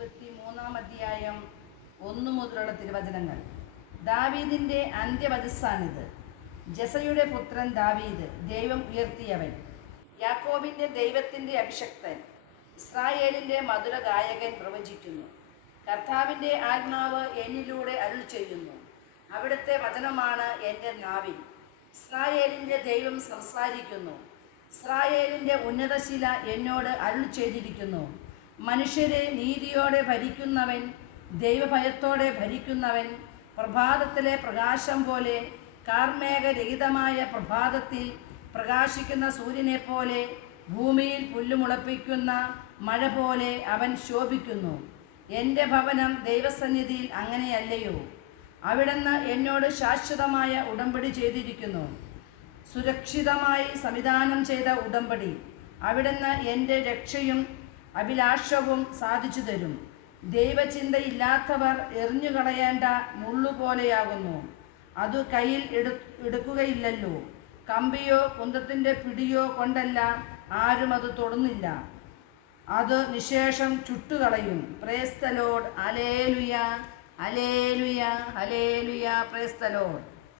23 അധ്യായം 1 മുതലുള്ള തിരുവചനങ്ങൾ. ദാവീദിൻ്റെ അന്ത്യവചസ്സാണിത്. ജെസയുടെ പുത്രൻ ദാവീദ്, ദൈവം ഉയർത്തിയവൻ, യാക്കോബിൻ്റെ ദൈവത്തിൻ്റെ അഭിഷക്തൻ, ഇസ്രായേലിൻ്റെ മധുര ഗായകൻ പ്രവചിക്കുന്നു. കർത്താവിൻ്റെ ആത്മാവ് എന്നിലൂടെ അരുൾ ചെയ്യുന്നു. അവിടുത്തെ വചനമാണ് എൻ്റെ നാവിൽ. ഇസ്രായേലിൻ്റെ ദൈവം സംസാരിക്കുന്നു. ഇസ്രായേലിൻ്റെ ഉന്നതശില എന്നോട് അരുൾ ചെയ്തിരിക്കുന്നു. മനുഷ്യരെ നീതിയോടെ ഭരിക്കുന്നവൻ, ദൈവഭയത്തോടെ ഭരിക്കുന്നവൻ, പ്രഭാതത്തിലെ പ്രകാശം പോലെ, കാർമേഘരഹിതമായ പ്രഭാതത്തിൽ പ്രകാശിക്കുന്ന സൂര്യനെ പോലെ, ഭൂമിയിൽ പുല്ലുമുളപ്പിക്കുന്ന മഴ പോലെ അവൻ ശോഭിക്കുന്നു. എൻ്റെ ഭവനം ദൈവസന്നിധിയിൽ അങ്ങനെയല്ലയോ? അവിടുന്ന് എന്നോട് ശാശ്വതമായ ഉടമ്പടി ചെയ്തിരിക്കുന്നു, സുരക്ഷിതമായി സംവിധാനം ചെയ്ത ഉടമ്പടി. അവിടുന്ന് എൻ്റെ രക്ഷയും അഭിലാഷവും സാധിച്ചു തരും. ദൈവചിന്തയില്ലാത്തവർ എറിഞ്ഞുകളയേണ്ട മുള്ളുപോലെയാകുന്നു. അത് കയ്യിൽ എടുക്കുകയില്ലല്ലോ. കമ്പിയോ കുന്തത്തിൻ്റെ പിടിയോ കൊണ്ടല്ല, ആരും അത് തൊടുന്നില്ല. അത് നിശേഷം ചുട്ടുകളയും. Praise the Lord. Hallelujah, hallelujah, hallelujah. Praise the Lord.